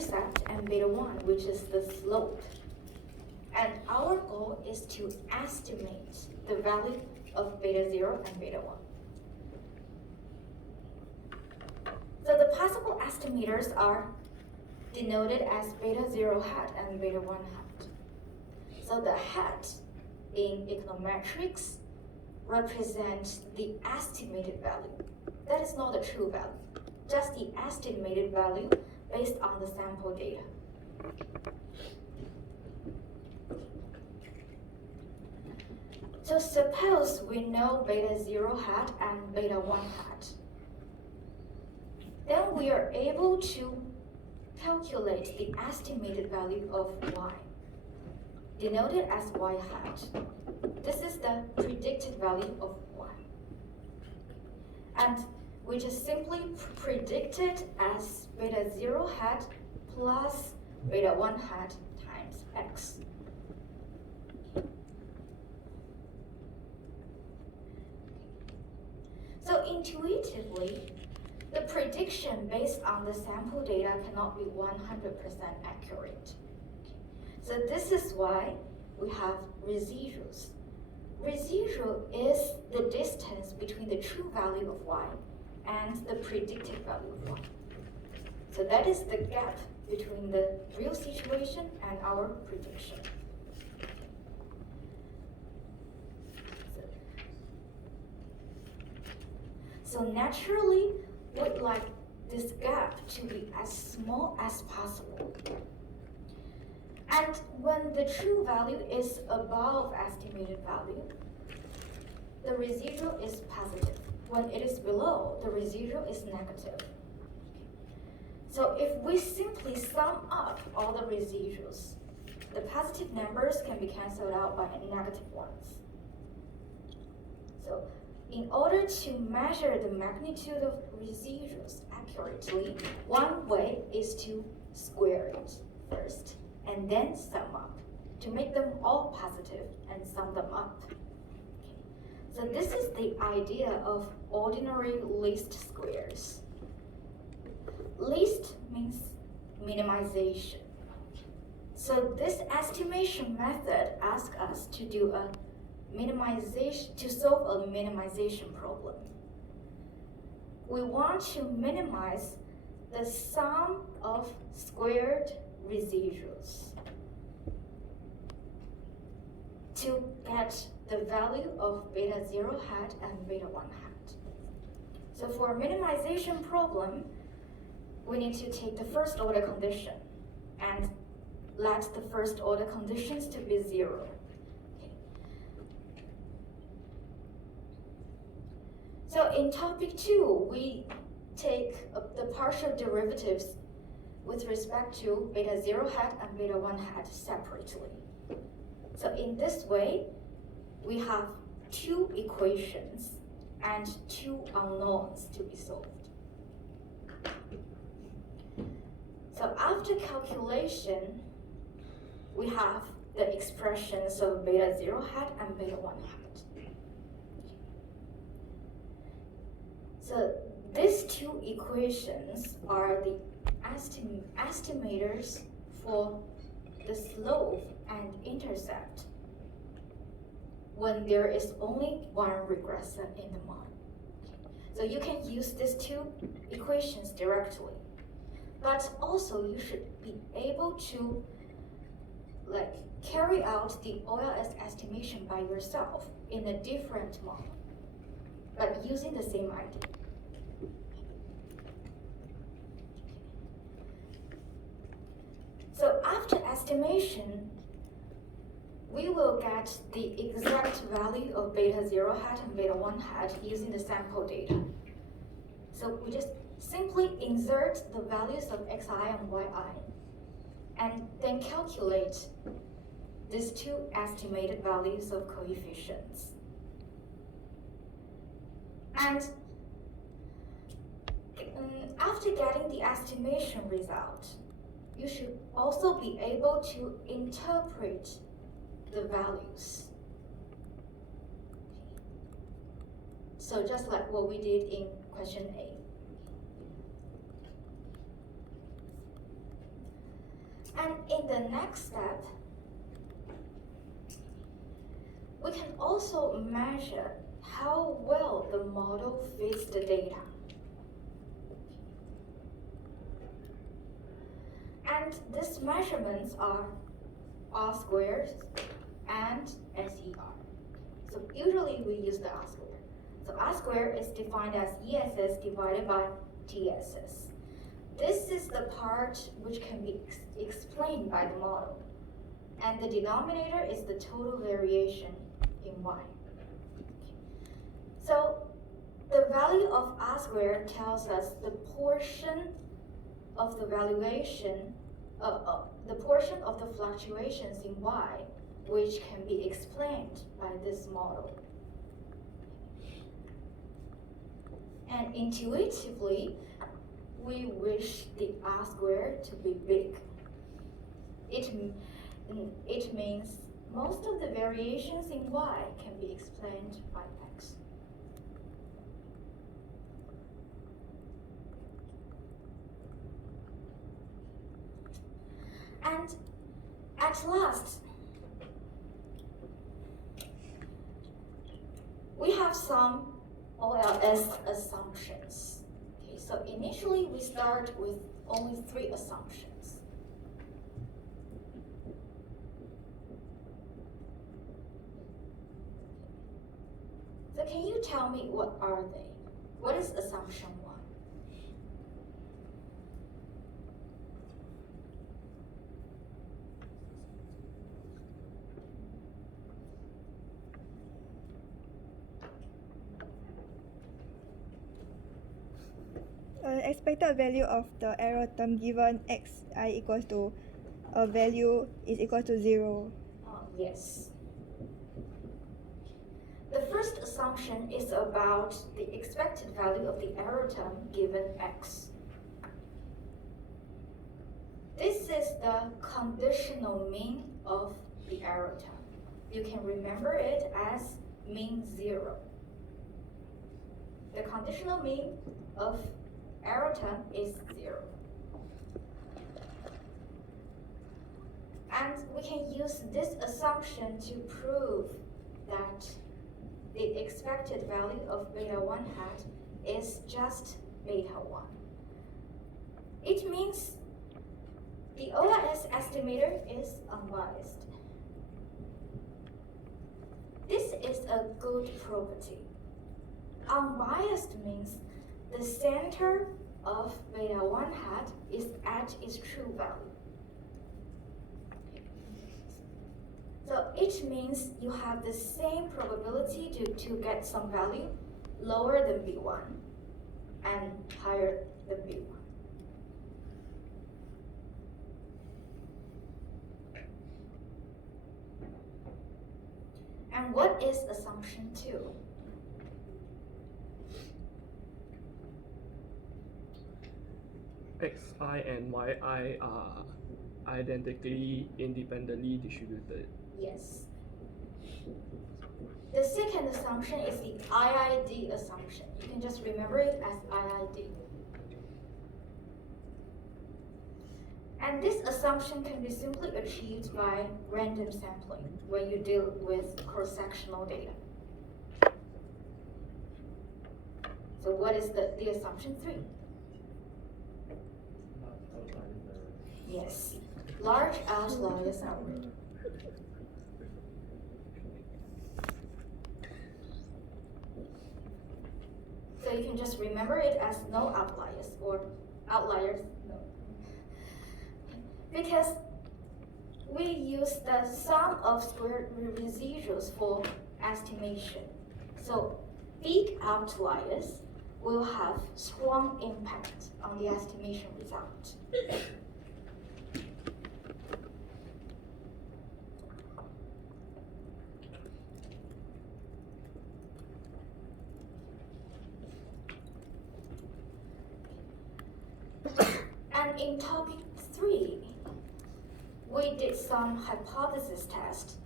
intercept, and beta 1, which is the slope. And our goal is to estimate the value of beta 0 and beta 1. So the possible estimators are denoted as beta 0 hat and beta 1 hat. So the hat in econometrics represents the estimated value. That is not the true value, just the estimated value based on the sample data. So suppose we know beta 0 hat and beta 1 hat. Then we are able to calculate the estimated value of y, denoted as y hat. This is the predicted value of y. And we just simply predict it as beta 0 hat plus beta 1 hat times x. So intuitively, the prediction based on the sample data cannot be 100% accurate. So this is why we have residuals. Residual is the distance between the true value of y and the predicted value of y. So that is the gap between the real situation and our prediction. So naturally, we'd like this gap to be as small as possible. And when the true value is above estimated value, the residual is positive. When it is below, the residual is negative. So if we simply sum up all the residuals, the positive numbers can be cancelled out by negative ones. So in order to measure the magnitude of residuals accurately, one way is to square it first and then sum up to make them all positive and sum them up. Okay. So this is the idea of ordinary least squares. Least means minimization. So this estimation method asks us to do a minimization, to solve a minimization problem. We want to minimize the sum of squared residuals to get the value of beta 0 hat and beta 1 hat. So for a minimization problem, we need to take the first order condition and let the first order conditions to be 0. So in topic 2, we take the partial derivatives with respect to beta 0 hat and beta 1 hat separately. So in this way, we have 2 equations and 2 unknowns to be solved. So after calculation, we have the expressions of beta 0 hat and beta 1 hat. So these 2 equations are the estimators for the slope and intercept when there is only one regressor in the model. So you can use these 2 equations directly, but also you should be able to carry out the OLS estimation by yourself in a different model, but using the same idea. So after estimation, we will get the exact value of beta 0 hat and beta 1 hat using the sample data. So we just simply insert the values of xi and yi and then calculate these 2 estimated values of coefficients. And after getting the estimation result, you should also be able to interpret the values. So just like what we did in question A. And in the next step, we can also measure how well the model fits the data. And these measurements are R squared and SER. So usually we use the R squared. So R squared is defined as ESS divided by TSS. This is the part which can be explained by the model. And the denominator is the total variation in Y. So the value of R squared tells us the portion of the valuation, the portion of the fluctuations in Y which can be explained by this model. And intuitively, we wish the R squared to be big. It means most of the variations in Y can be explained by X. And at last, we have some OLS assumptions. Okay, so initially we start with only 3 assumptions. So can you tell me what are they? What is assumption 1? Expected value of the error term given xi equals to a value is equal to 0. Yes. The first assumption is about the expected value of the error term given x. This is the conditional mean of the error term. You can remember it as mean 0. The conditional mean of error term is 0. And we can use this assumption to prove that the expected value of beta 1 hat is just beta 1. It means the OLS estimator is unbiased. This is a good property. Unbiased means the center of beta 1 hat is at its true value. So it means you have the same probability to get some value lower than B1 and higher than B1. And what is assumption 2? Xi and Yi are identically independently distributed. Yes. The second assumption is the IID assumption. You can just remember it as IID. And this assumption can be simply achieved by random sampling when you deal with cross-sectional data. So what is the assumption 3? Yes, large outliers are rare. So you can just remember it as no outliers or outliers, no. Because we use the sum of squared residuals for estimation. So big outliers will have strong impact on the estimation result. And in topic 3, we did some hypothesis test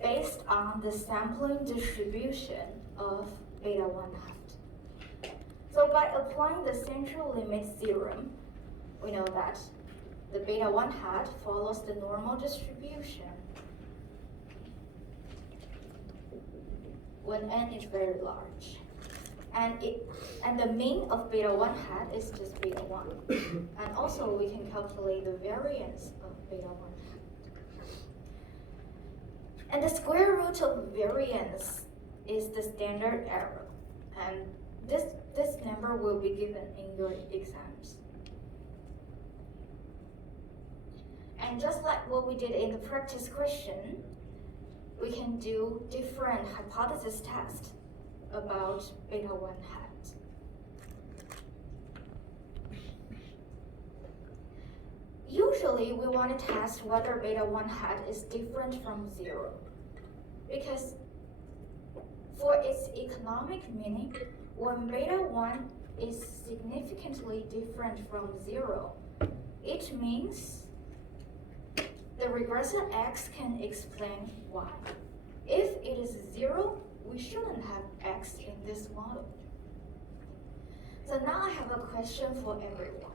based on the sampling distribution of beta 1 hat. So by applying the central limit theorem, we know that the beta 1 hat follows the normal distribution when n is very large. And the mean of beta 1 hat is just beta 1. And also we can calculate the variance of beta 1 hat. And the square root of variance is the standard error. And this number will be given in your exams. And just like what we did in the practice question, we can do different hypothesis tests about beta 1 hat. Usually we want to test whether beta 1 hat is different from 0, because for its economic meaning, when beta 1 is significantly different from 0, it means the regression X can explain y. If it is 0, we shouldn't have X in this model. So now I have a question for everyone.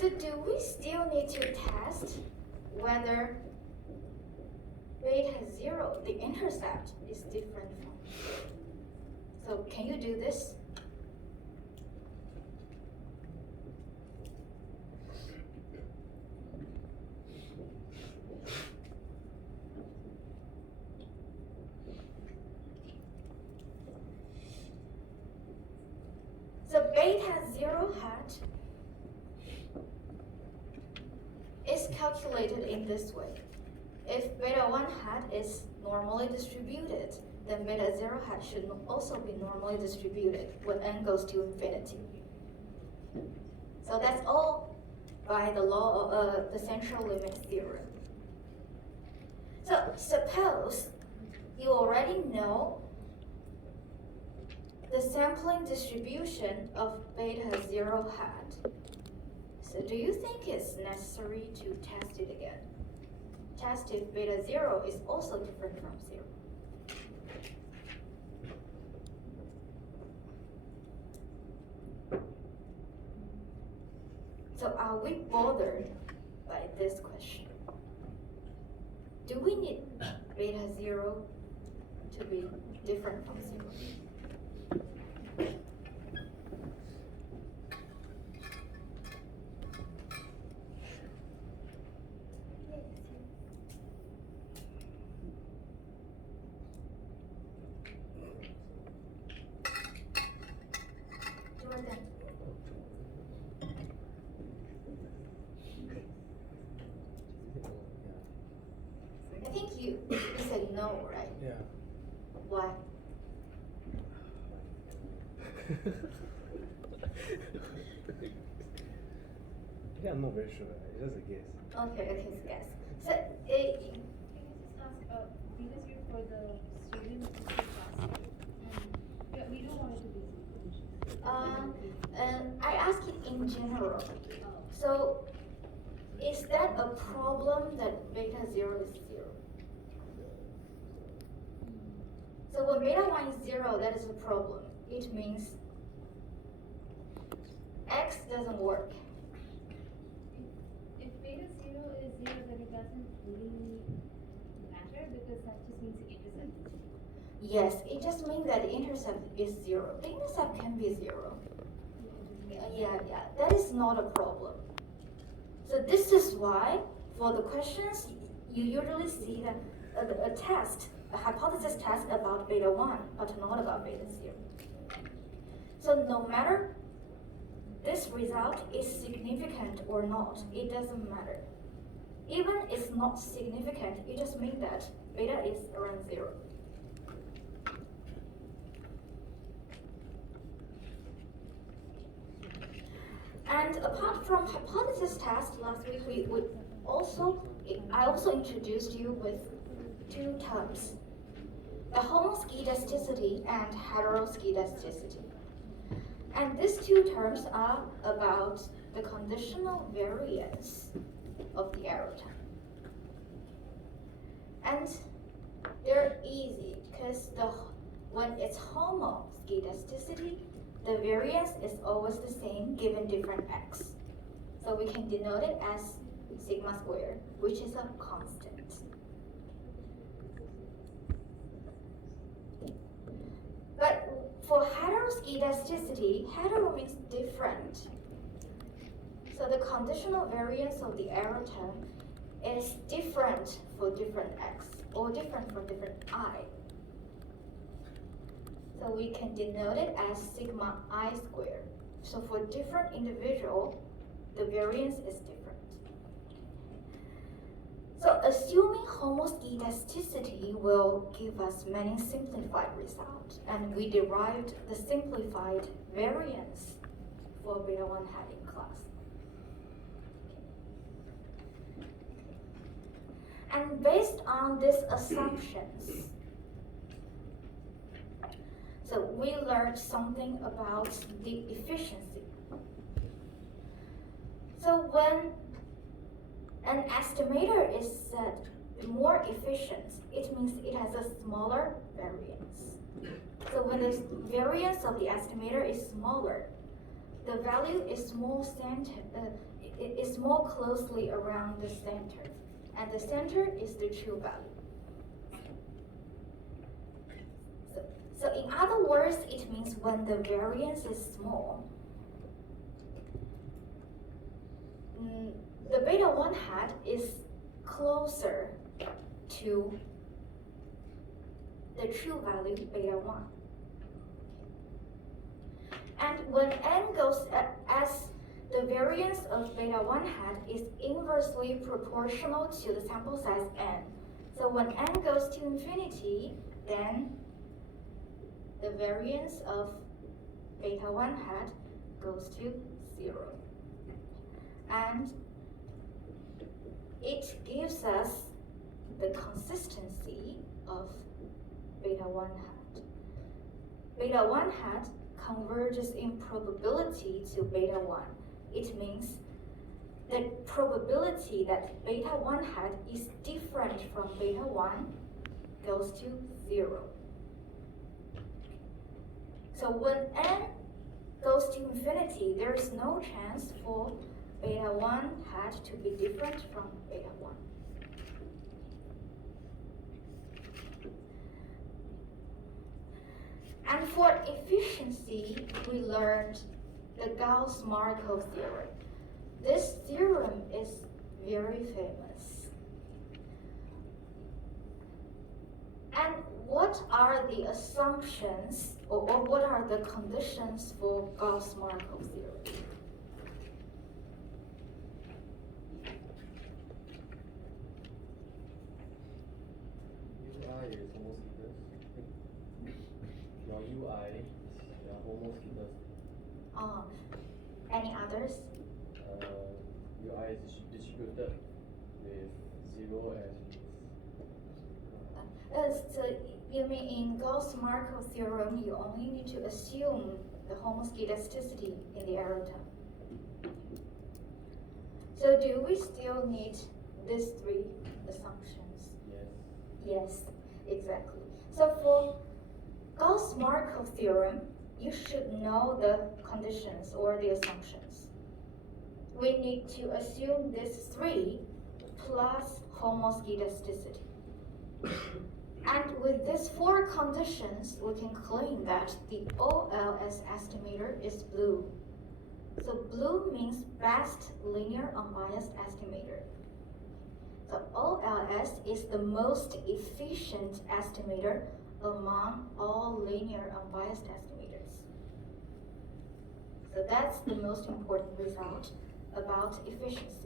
So do we still need to test whether beta 0, the intercept, is different from 0? So can you do this? So beta 0 hat is calculated in this way. If beta 1 hat is normally distributed, then beta 0 hat should also be normally distributed when n goes to infinity. So that's all by the law of the central limit theorem. So suppose you already know the sampling distribution of beta 0 hat. So do you think it's necessary to test it again? Test if beta 0 is also different from 0. So are we bothered by this question? Do we need beta 0 to be different from 0? Jordan. I think you said no, right? Yeah. Why? Yeah, I'm not very sure. It's just a guess. Okay, guess. So, Can I just ask, because you're for the student class, yeah, we don't want it to be I ask it in general. So, is that a problem that beta 0 is 0? So when beta 1 is 0, that is a problem. It means X doesn't work. If beta 0 is 0, then it doesn't really matter because that just means the intercept is 0. Yes, it just means that the intercept is 0. The intercept can be 0. Yeah, that is not a problem. So this is why, for the questions, you usually see that a hypothesis test about beta 1, but not about beta 0. So no matter this result is significant or not, it doesn't matter. Even if it's not significant, it just means that beta is around 0. And apart from hypothesis test, last week I also introduced you with two terms: the homoskedasticity and heteroskedasticity. And these two terms are about the conditional variance of the error term. And they're easy because when it's homoskedasticity, the variance is always the same given different x. So we can denote it as sigma squared, which is a constant. But for heteroskedasticity, hetero means different. So the conditional variance of the error term is different for different x or different for different I. So we can denote it as sigma I squared. So for different individual, the variance is different. So assuming homoskedasticity will give us many simplified results, and we derived the simplified variance for beta 1 hat in class. And based on these assumptions, so we learned something about the efficiency. So when an estimator is said more efficient, it means it has a smaller variance. So when the variance of the estimator is smaller, the value is more is more closely around the center, and the center is the true value. So in other words, it means when the variance is small, the beta 1 hat is closer to the true value beta 1. And when n goes as the variance of beta 1 hat is inversely proportional to the sample size n. So when n goes to infinity, then the variance of beta 1 hat goes to 0. And it gives us the consistency of beta 1 hat. Beta 1 hat converges in probability to beta 1. It means the probability that beta 1 hat is different from beta 1 goes to 0. So when n goes to infinity, there is no chance for beta 1 hat to be different from beta 1. And for efficiency, we learned the Gauss-Markov theorem. This theorem is very famous. And what are the assumptions or what are the conditions for Gauss-Markov theorem? UI is homoscedous. Your UI is homoscedous. Any others? UI is distributed with 0 and So you mean in Gauss-Markov theorem, you only need to assume the homoskedasticity in the error term. So do we still need these three assumptions? yes. Yes, exactly. So for Gauss-Markov theorem, you should know the conditions or the assumptions. We need to assume these three plus homoskedasticity. And with these four conditions, we can claim that the OLS estimator is blue. So blue means best linear unbiased estimator. So OLS is the most efficient estimator among all linear unbiased estimators. So that's the most important result about efficiency.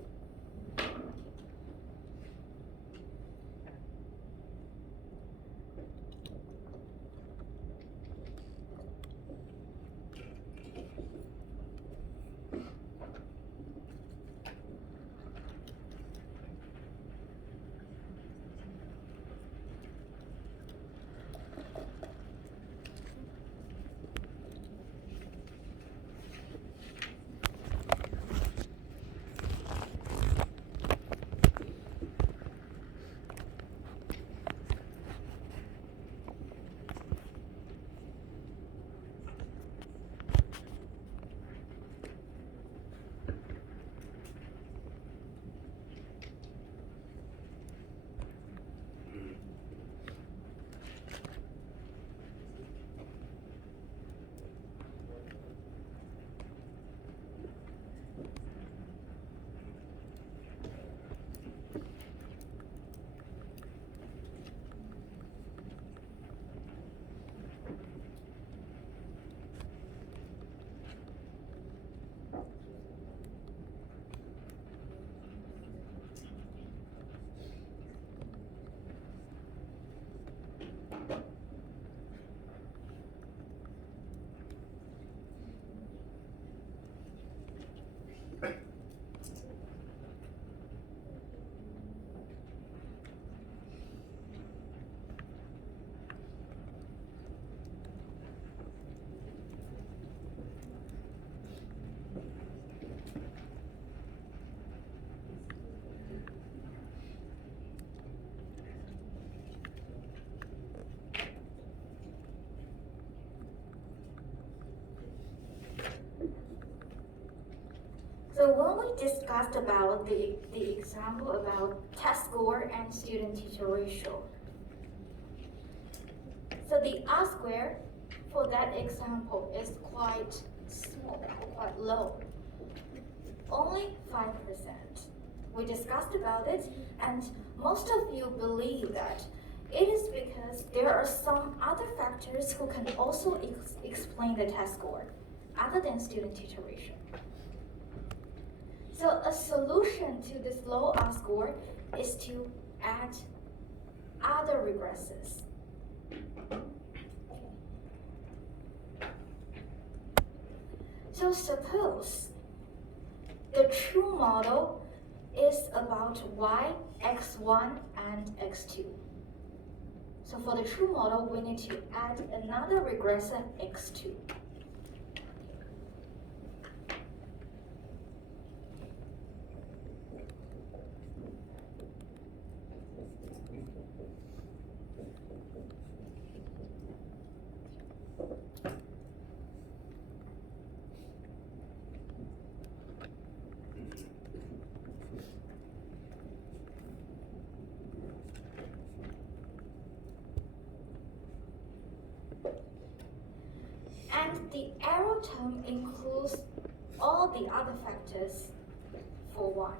discussed about the example about test score and student-teacher ratio. So the R square for that example is quite small, quite low, only 5%. We discussed about it, and most of you believe that it is because there are some other factors who can also explain the test score, other than student-teacher ratio. So a solution to this low R score is to add other regressors. So suppose the true model is about y, x1, and x2. So for the true model, we need to add another regressor, x2. And the arrow term includes all the other factors for 1.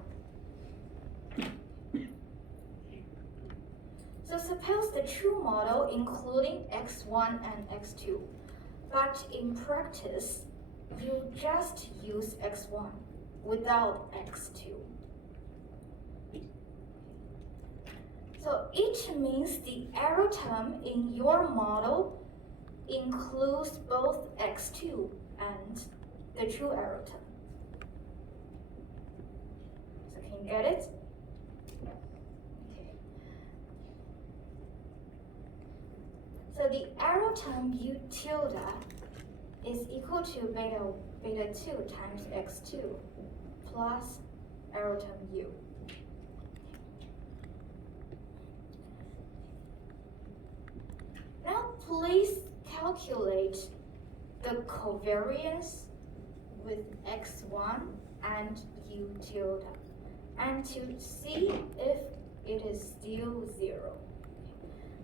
So suppose the true model including x1 and x2, but in practice, you just use x1 without x2. So it means the arrow term in your model includes both x2 and the true arrow term. So can you get it? Okay. So the arrow term u tilde is equal to beta 2 times x2 plus arrow term u. Now please calculate the covariance with x1 and u tilde, and to see if it is still 0.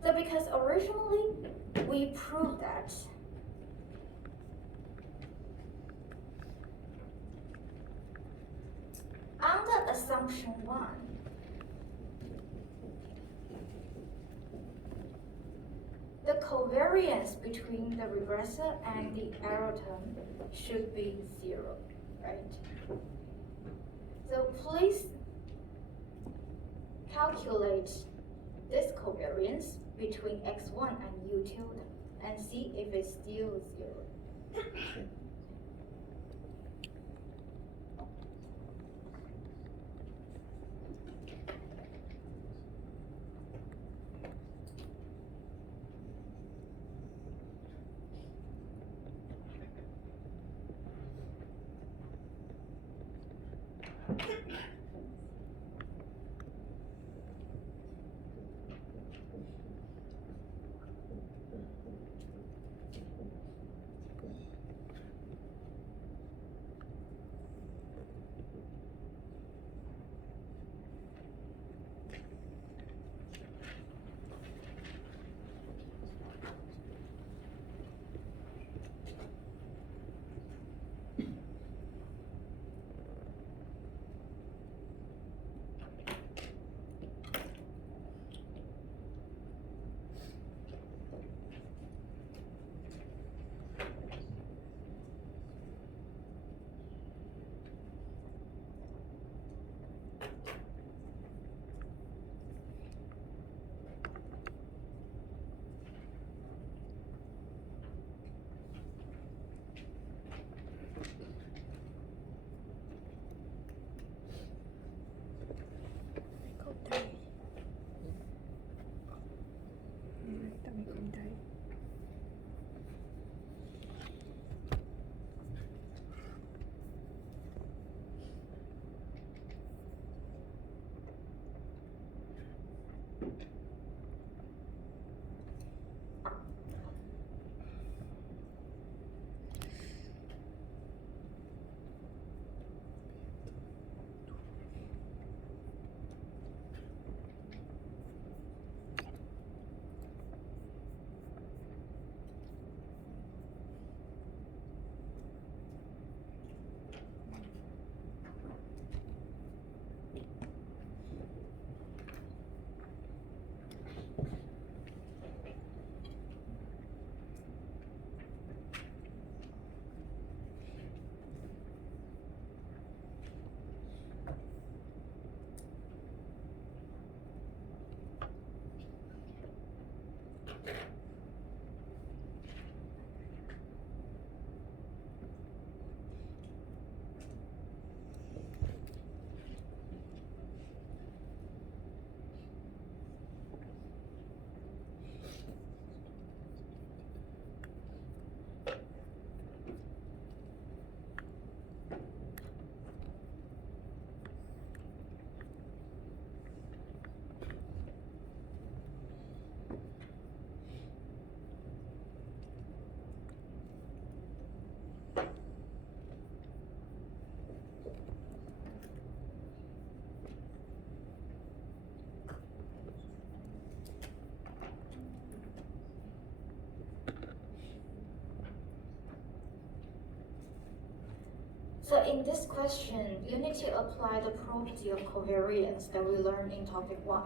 So because originally we proved that under assumption 1, the covariance between the regressor and the arrow term should be 0, right? So please calculate this covariance between x1 and u tilde and see if it's still 0. Tak boleh komentar. So in this question, you need to apply the property of covariance that we learned in topic 1.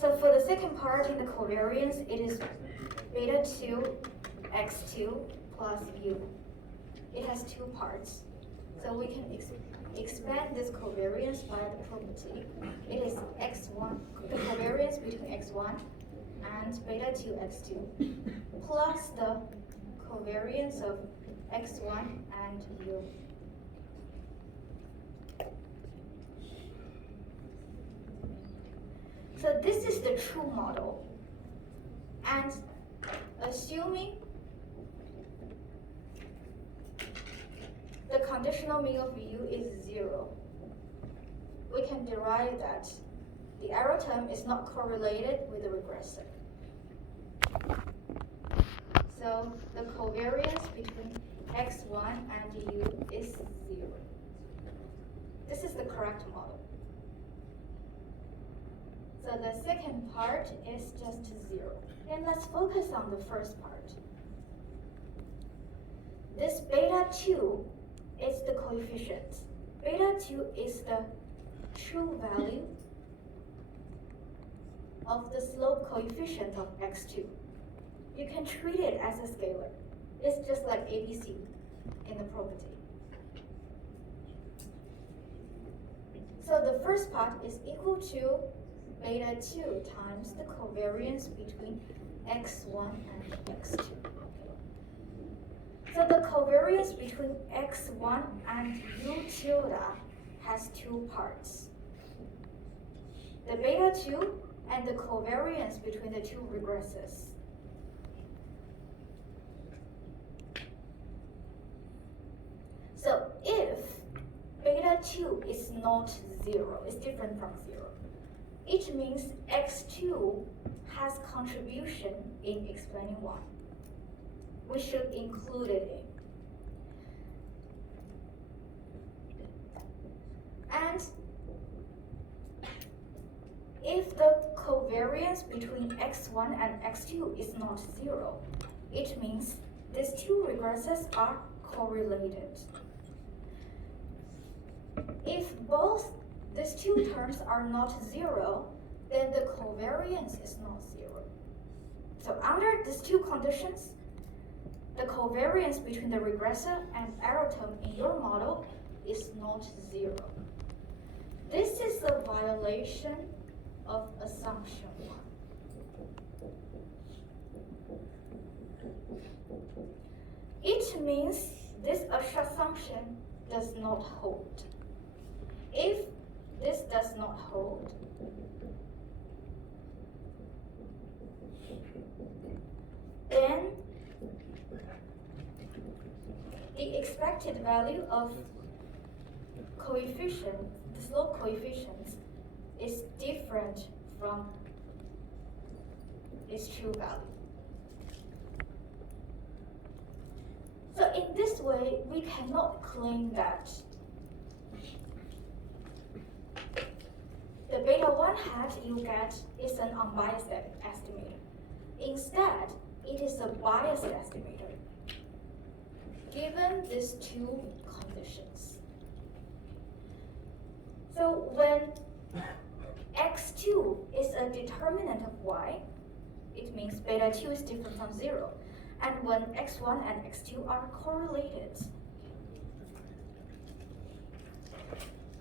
So for the second part in the covariance, it is beta 2 x2 plus u. It has two parts. So we can expand this covariance by the property. It is x1, the covariance between x1 and beta 2 x2 plus the covariance of x1 and u. So this is the true model. And assuming the conditional mean of u is 0, we can derive that the error term is not correlated with the regressor. So the covariance between x1 and u is 0. This is the correct model. So the second part is just 0. And let's focus on the first part. This beta 2 is the coefficient. Beta 2 is the true value of the slope coefficient of x2. You can treat it as a scalar. It's just like ABC in the property. So the first part is equal to beta 2 times the covariance between x1 and x2. So the covariance between x1 and u tilde has two parts. The beta 2 and the covariance between the two regressors. So if beta 2 is not 0, it's different from 0, it means x2 has contribution in explaining 1. We should include it in. And if the covariance between x1 and x2 is not 0, it means these two regressors are correlated. If both these two terms are not 0, then the covariance is not 0. So under these two conditions, the covariance between the regressor and error term in your model is not 0. This is a violation of assumption 1. It means this assumption does not hold. If this does not hold, then the expected value of coefficient, the slope coefficients, is different from its true value. So in this way, we cannot claim that the beta 1 hat you get is an unbiased estimator. Instead, it is a biased estimator, given these two conditions. So when x2 is a determinant of y, it means beta 2 is different from 0. And when x1 and x2 are correlated,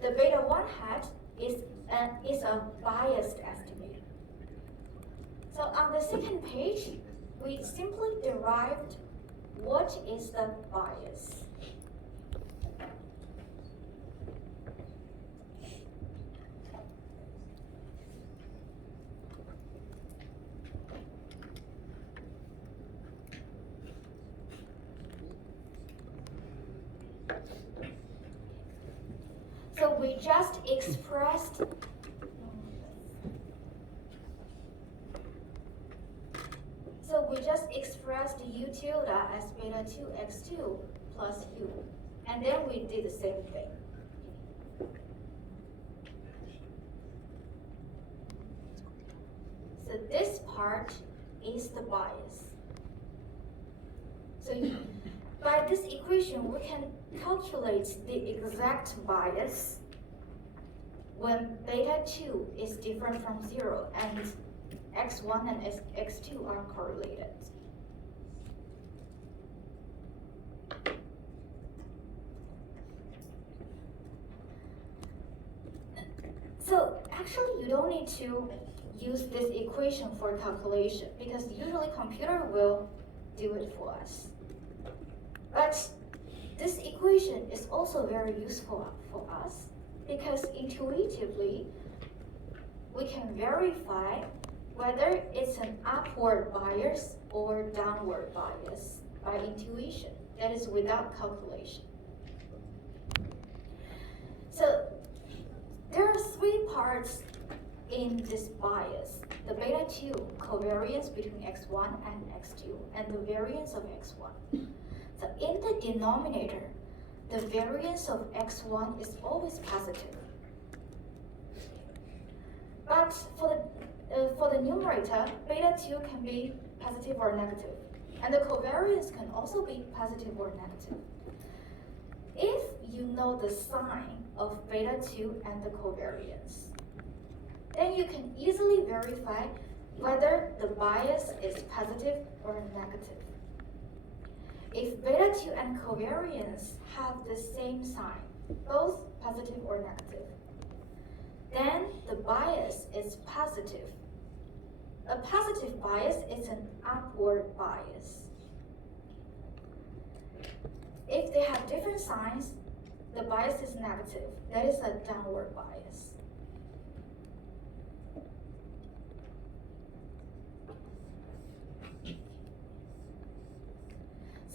the beta 1 hat is a biased estimator. So on the second page, we simply derived what is the bias. So we just expressed u tilde as beta 2x2 plus u, and then we did the same thing. So this part is the bias. So by this equation, we can calculate the exact bias when beta 2 is different from 0 and x1 and x2 are correlated. So actually, you don't need to use this equation for calculation because usually computer will do it for us. But this equation is also very useful for us because intuitively we can verify whether it's an upward bias or downward bias by intuition, that is without calculation. So there are three parts in this bias: the beta 2 covariance between x1 and x2 and the variance of x1. So in the denominator, the variance of x1 is always positive. But for the numerator, beta 2 can be positive or negative, and the covariance can also be positive or negative. If you know the sign of beta 2 and the covariance, then you can easily verify whether the bias is positive or negative. If beta 2 and covariance have the same sign, both positive or negative, then the bias is positive. A positive bias is an upward bias. If they have different signs, the bias is negative. That is a downward bias.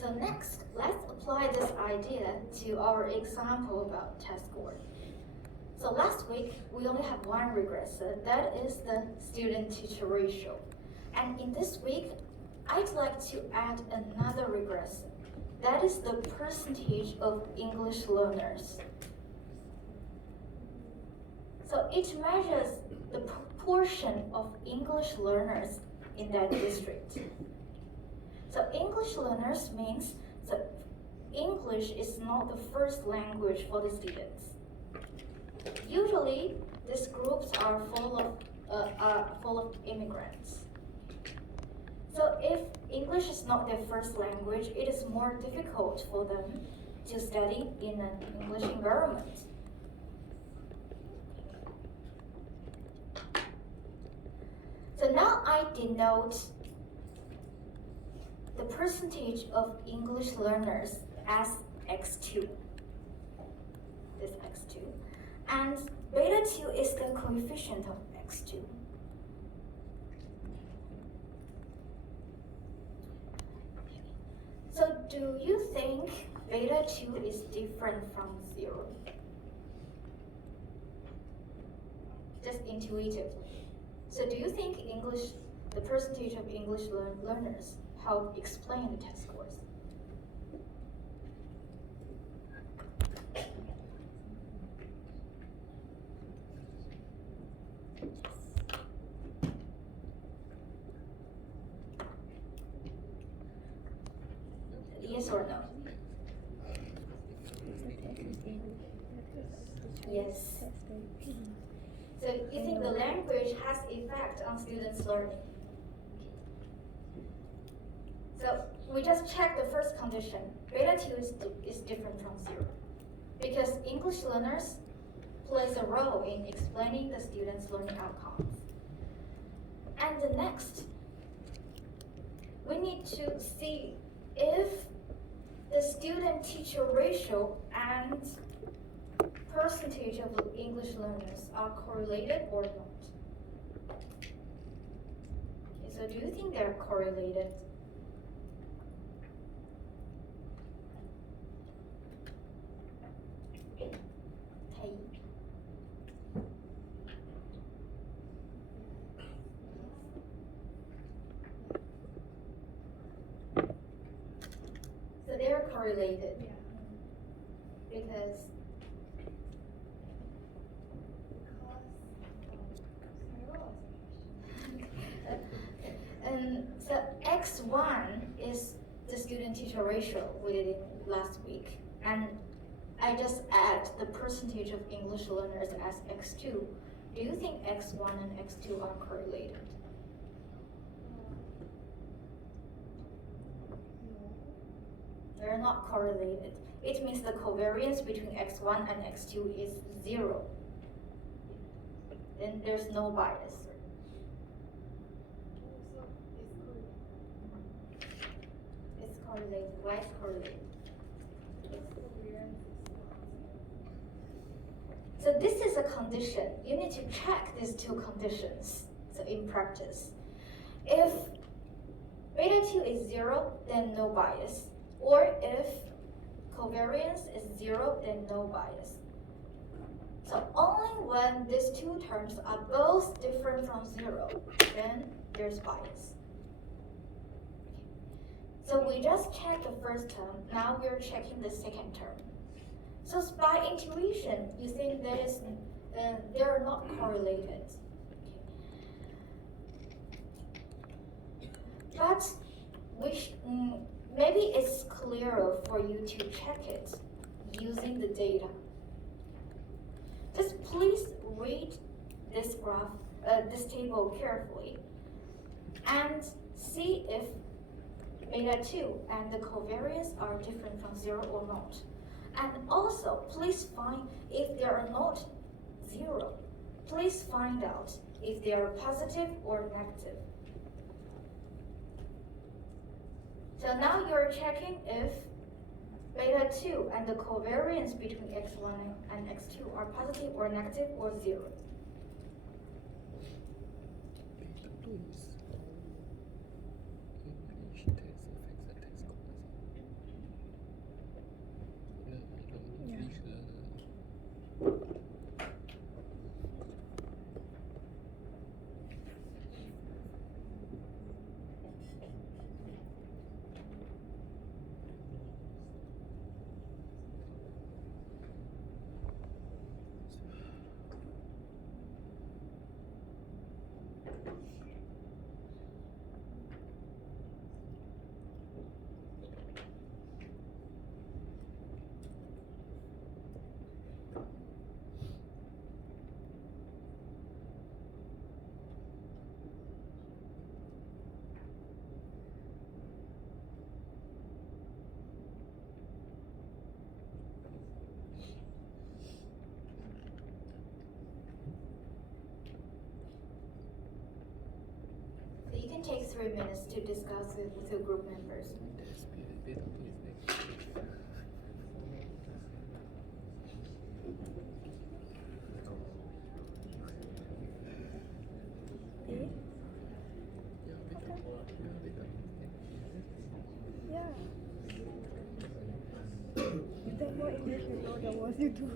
So next, let's apply this idea to our example about test score. So last week, we only have one regressor, that is the student-teacher ratio. And in this week, I'd like to add another regressor. That is the percentage of English learners. So it measures the proportion of English learners in that district. So English learners means that English is not the first language for the students. Usually, these groups are full of immigrants. So if English is not their first language, it is more difficult for them to study in an English environment. So now I denote the percentage of English learners as x2. This x2. And beta 2 is the coefficient of x2. So do you think beta 2 is different from 0? Just intuitively. So do you think the percentage of English learners help explain the test scores? Yes or no? Yes. So you think the language has effect on students' learning? So we just check the first condition. Beta 2 is different from 0 because English learners plays a role in explaining the students' learning outcomes. And the next, we need to see if the student-teacher ratio and percentage of English learners are correlated or not. Okay, so do you think they're correlated? Hey. So they're correlated. Yeah. Because so x1 is the student-teacher ratio we did it last week, and I just add the percentage of English learners as x2. Do you think x1 and x2 are correlated? They're not correlated. It means the covariance between x1 and x2 is 0. Then there's no bias. It's correlated. Why it's correlated? So this is a condition. You need to check these two conditions. So in practice, if beta 2 is 0, then no bias. Or if covariance is 0, then no bias. So only when these two terms are both different from 0, then there's bias. So we just checked the first term, now we're checking the second term. So by intuition, you think they are not correlated. But maybe it's clearer for you to check it using the data. Just please read this graph, this table carefully, and see if beta 2 and the covariance are different from 0 or not. And also, please find if they are not 0. Please find out if they are positive or negative. So now you're checking if beta 2 and the covariance between x1 and x2 are positive or negative or 0. 3 minutes to discuss it with your group members. Eh? Yeah. The more English you know, the worse you do.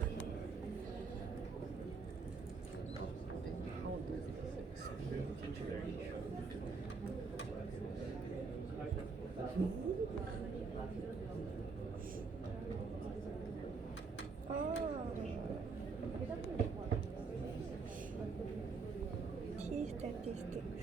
T statistics. T statistics.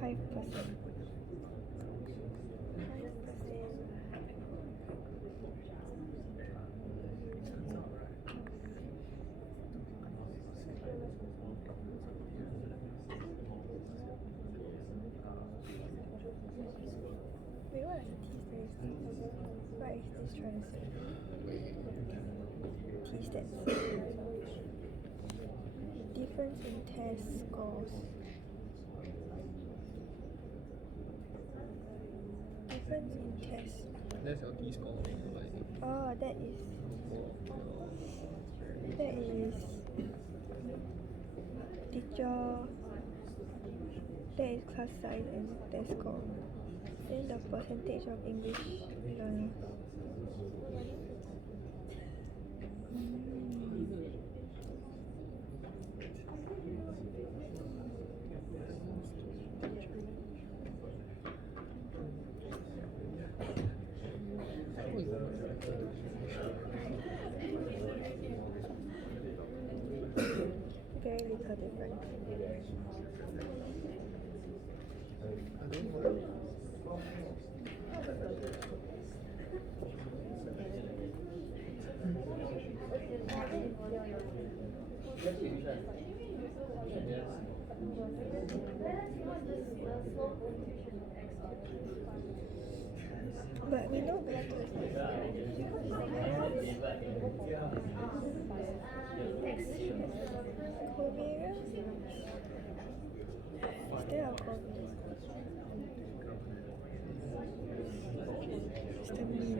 5%. Wait, what is T statistics? What is this trying to say? T stats. Difference in test scores. Difference in test. That's your T score. Like, Oh, that is teacher. That is class size and test score. Then the percentage of English learners. Very little difference. But we know better. Covariance? Is there a covariance? It's the mean.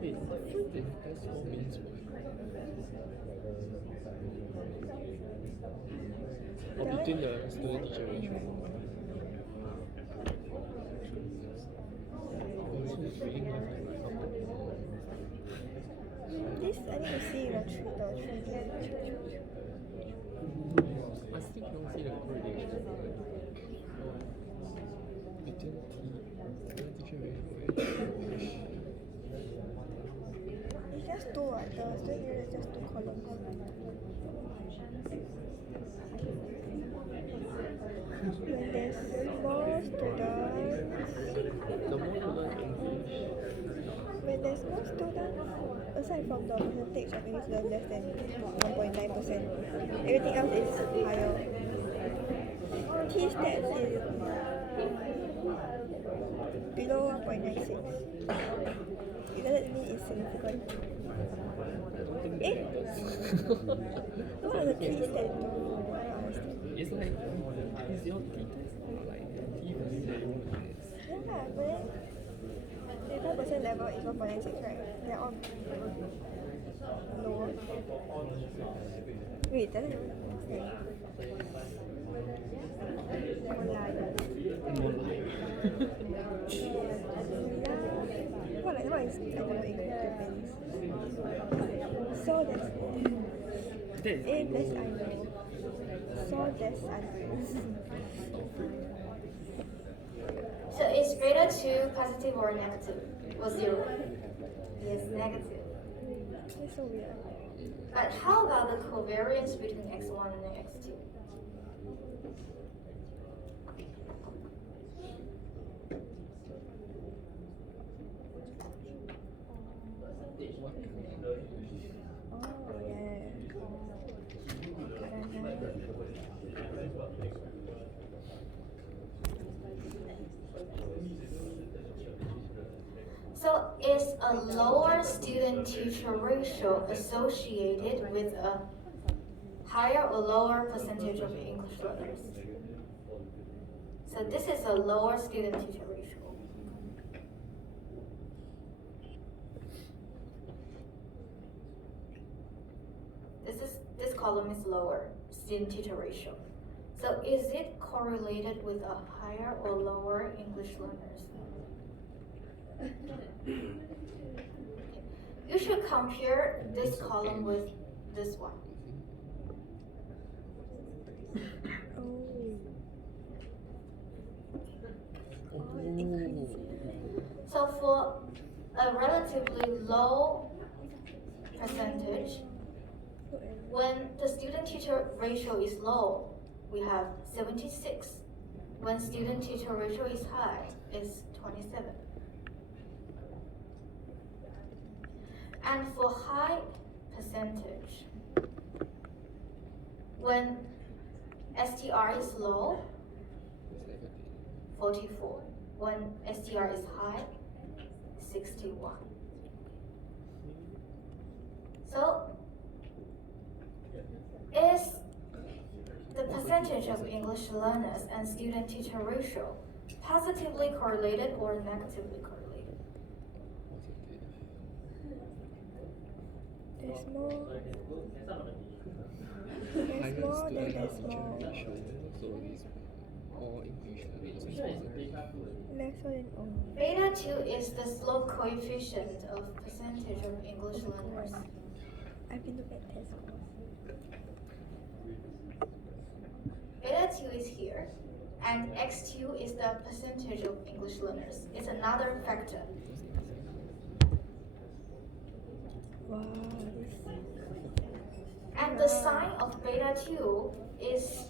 wait, if that's all means what? Or between the student teacher ratio. So it's really nice to like This I need to see the true. I still don't see the correlation between student teacher ratio It's just two. The student unit is just 2 columns. When there's more students, the more you learn English, when there's more students, aside from the percentage of English learned less than 1.9%, everything else is higher. T stats is below 1.96. It doesn't mean it's significant. Eh? What are the T stats though? I don't understand. it's like, is your T test or like the T value that you want to test? Yeah, but then the 5% level is 1.96, right? They're all lower. Wait, doesn't even okay. More like. What is I don't know English Japanese. So that's That is A plus I know. So that's I know. So is beta 2 positive or negative? Or 0? Yes, negative. It's so weird. But how about the covariance between x1 and x2? Oh, yeah. So is a lower student-teacher ratio associated with a higher or lower percentage of English learners? So this is a lower student-teacher ratio. This column is lower student-teacher ratio. So is it correlated with a higher or lower English learners? You should compare this column with this one. So for a relatively low percentage, when the student-teacher ratio is low, we have 76. When student-teacher ratio is high, it's 27. And for high percentage, when STR is low, 44. When STR is high, 61. So, is the percentage of English learners and student-teacher ratio positively correlated or negatively correlated? There's more. There's more, then there's more. Lesser than all. Beta 2 is the slope coefficient of percentage of English learners. I've been to bad test scores. Beta 2 is here, and X2 is the percentage of English learners. It's another factor. Wow, And the sign of beta 2 is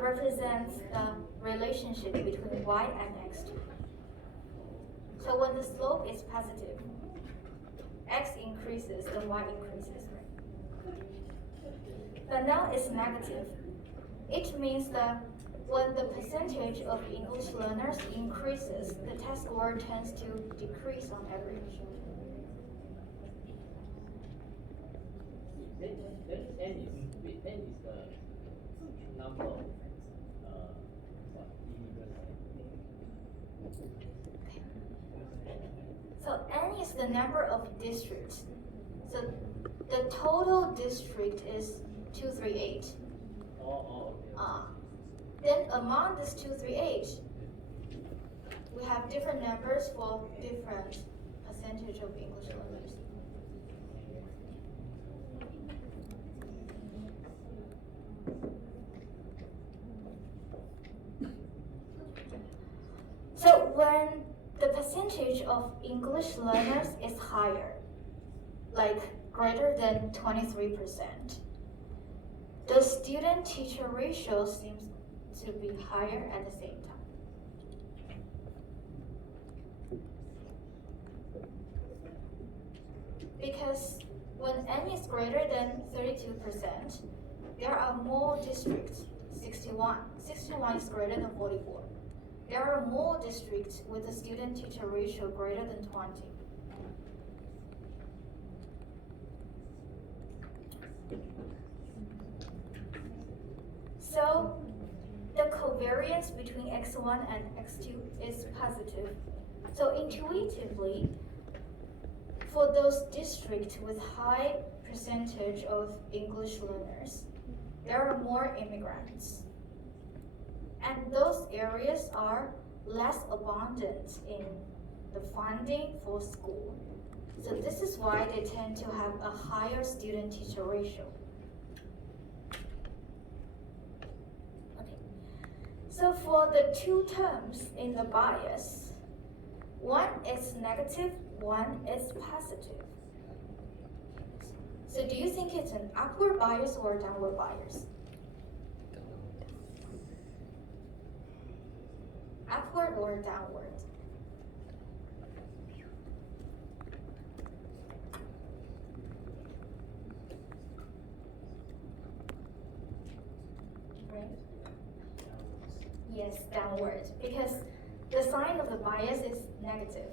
represents the relationship between y and x2. So when the slope is positive, x increases, then y increases, right? But now it's negative. It means that when the percentage of English learners increases, the test score tends to decrease on average. Then n is the number of So n is the number of districts. So the total district is 238. okay. Then among this 238, we have different numbers for different percentage of English learners. So when the percentage of English learners is higher, like greater than 23%, the student-teacher ratio seems to be higher at the same time. Because when n is greater than 32%, there are more districts, 61. 61 is greater than 44. There are more districts with a student-teacher ratio greater than 20. So the covariance between x1 and x2 is positive. So intuitively, for those districts with high percentage of English learners, there are more immigrants. And those areas are less abundant in the funding for school. So this is why they tend to have a higher student-teacher ratio. Okay. So for the two terms in the bias, one is negative, one is positive. So do you think it's an upward bias or a downward bias? Upward or downward? downward because the sign of the bias is negative.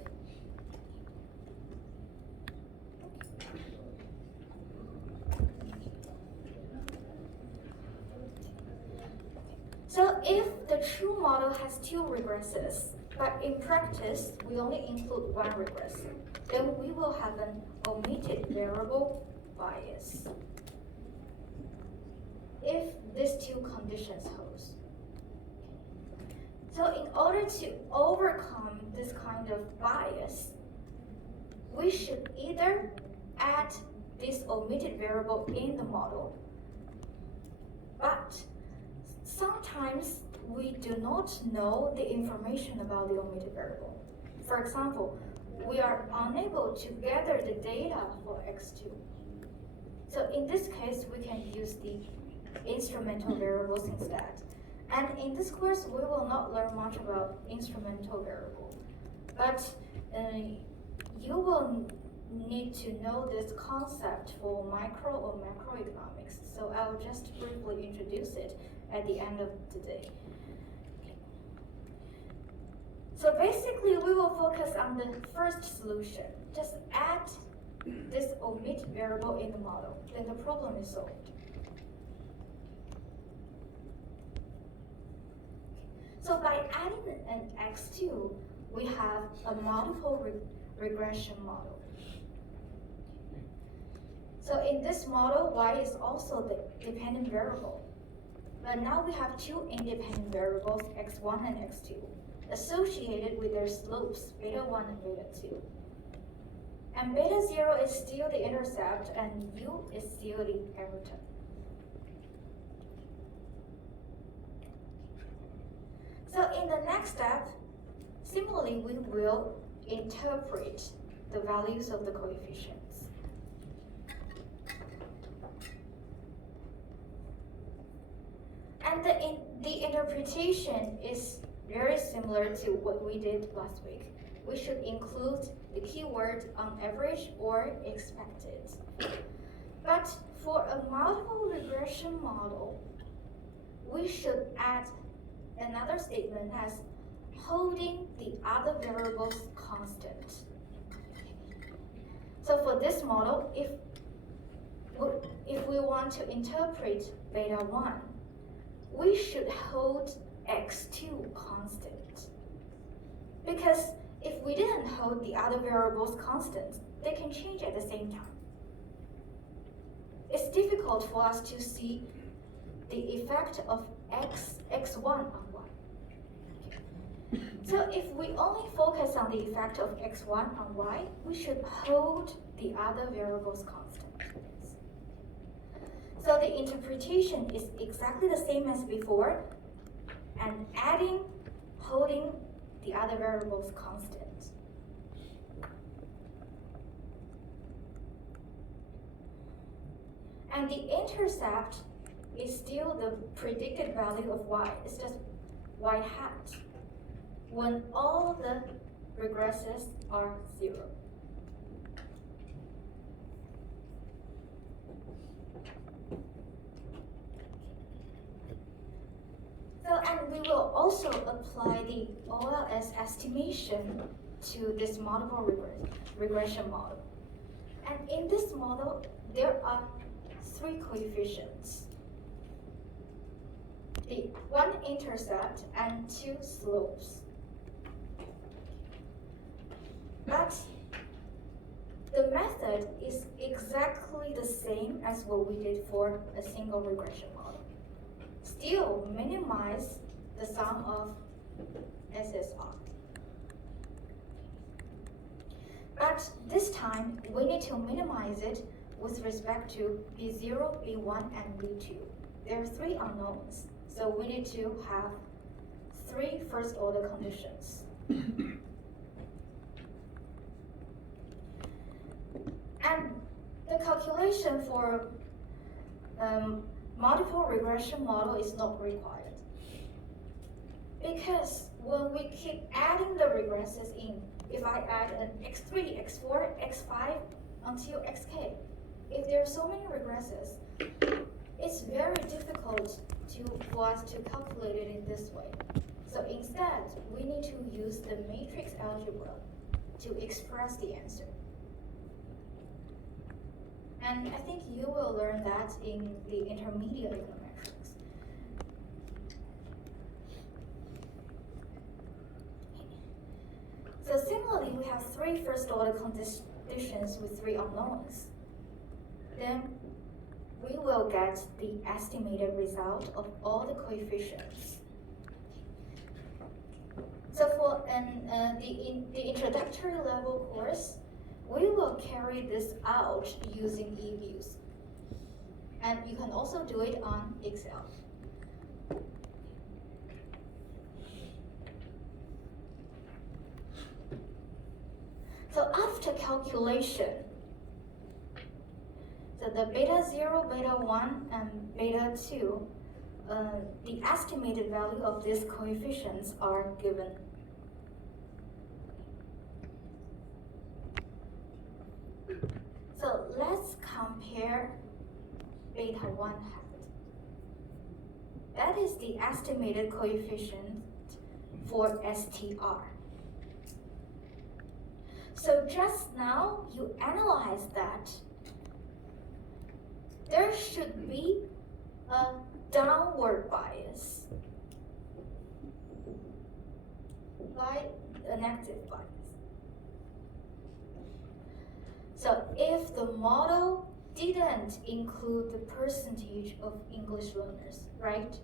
So if the true model has two regresses, but in practice we only include one regress, then we will have an omitted variable bias. If these two conditions hold. So in order to overcome this kind of bias, we should either add this omitted variable in the model, but sometimes we do not know the information about the omitted variable. For example, we are unable to gather the data for x2. So in this case, we can use the instrumental variables instead. And in this course, we will not learn much about instrumental variable, but you will need to know this concept for micro or macroeconomics. So I'll just briefly introduce it at the end of the day. So basically, we will focus on the first solution. Just add this omit variable in the model, then the problem is solved. So by adding an x2, we have a multiple regression model. So in this model, y is also the dependent variable. But now we have two independent variables, x1 and x2, associated with their slopes, beta 1 and beta 2. And beta 0 is still the intercept, and u is still the error term. So in the next step, similarly, we will interpret the values of the coefficients. And the interpretation is very similar to what we did last week. We should include the keyword on average or expected. But for a multiple regression model, we should add another statement as holding the other variables constant. So for this model, if we want to interpret beta 1, we should hold x2 constant. Because if we didn't hold the other variables constant, they can change at the same time. It's difficult for us to see the effect of x1 on y. So if we only focus on the effect of x1 on y, we should hold the other variables constant. So the interpretation is exactly the same as before, and holding the other variables constant. And the intercept is still the predicted value of y. It's just y hat when all the regresses are 0. So, and we will also apply the OLS estimation to this multiple regression model. And in this model, there are 3 coefficients. The 1 intercept and 2 slopes. But the method is exactly the same as what we did for a single regression model. Still minimize the sum of SSR. But this time, we need to minimize it with respect to B0, B1, and B2. There are 3 unknowns, so we need to have 3 first-order conditions. And the calculation for multiple regression model is not required. Because when we keep adding the regresses in, if I add an x3, x4, x5 until xk, if there are so many regresses, it's very difficult for us to calculate it in this way. So instead, we need to use the matrix algebra to express the answer. And I think you will learn that in the intermediate econometrics. So similarly, we have three first-order conditions with three unknowns. Then we will get the estimated result of all the coefficients. So for the introductory level course, we will carry this out using eViews. And you can also do it on Excel. So after calculation, so the beta 0, beta 1, and beta 2, the estimated value of these coefficients are given. So let's compare beta 1 hat. That is the estimated coefficient for STR. So just now you analyze that there should be a downward bias by a negative bias. So if the model didn't include the percentage of English learners, right?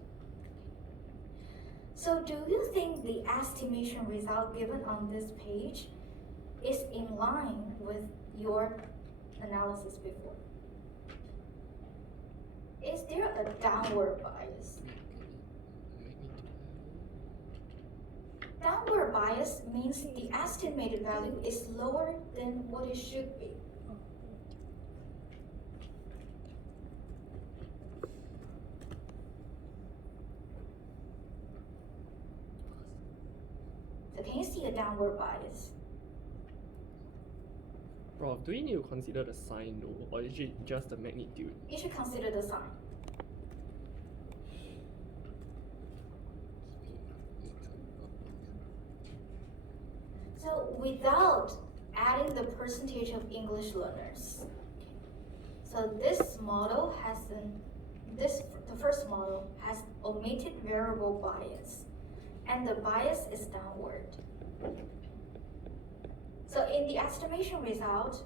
So do you think the estimation result given on this page is in line with your analysis before? Is there a downward bias? Downward bias means the estimated value is lower than what it should be. So can you see a downward bias? Prof, do we need to consider the sign though, or is it just the magnitude? You should consider the sign. So without adding the percentage of English learners, so this model has the first model has omitted variable bias, and the bias is downward. So in the estimation result,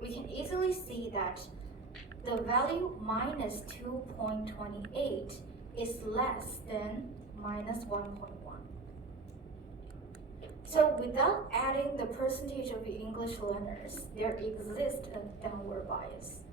we can easily see that the value minus 2.28 is less than minus 1.1. So without adding the percentage of the English learners, there exists a downward bias.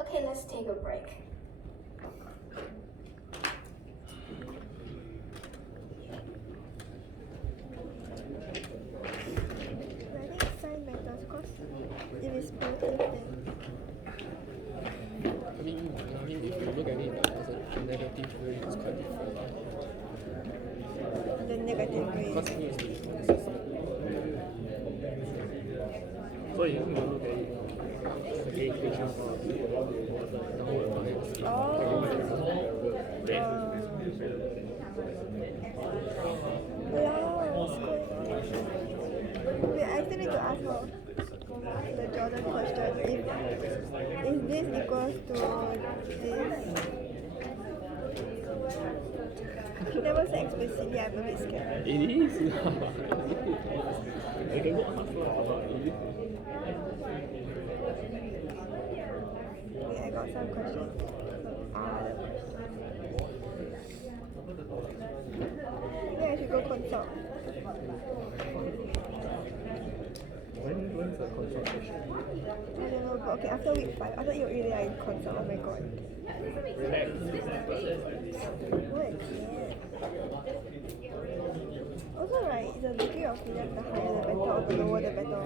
Okay, let's take a break. I think sign matters because if it's positive then I mean, if you look at it as a negative way, it's quite different. the negative way. Because it is the sign. So you can look at it as the equation for the downward bias. Wow, what's going on? Wait, I still need to ask her the Jordan question. If this equals to this, she never said explicitly. I'm a bit scared. It is. I can go ask her. Wait, I got some questions. Maybe I should go consult. When's the consultation? I don't know, but okay, after week 5, after you really are in consult, oh my god. Relax. No, I can't. Also, right, the degree of freedom, the higher the better, or the lower the better.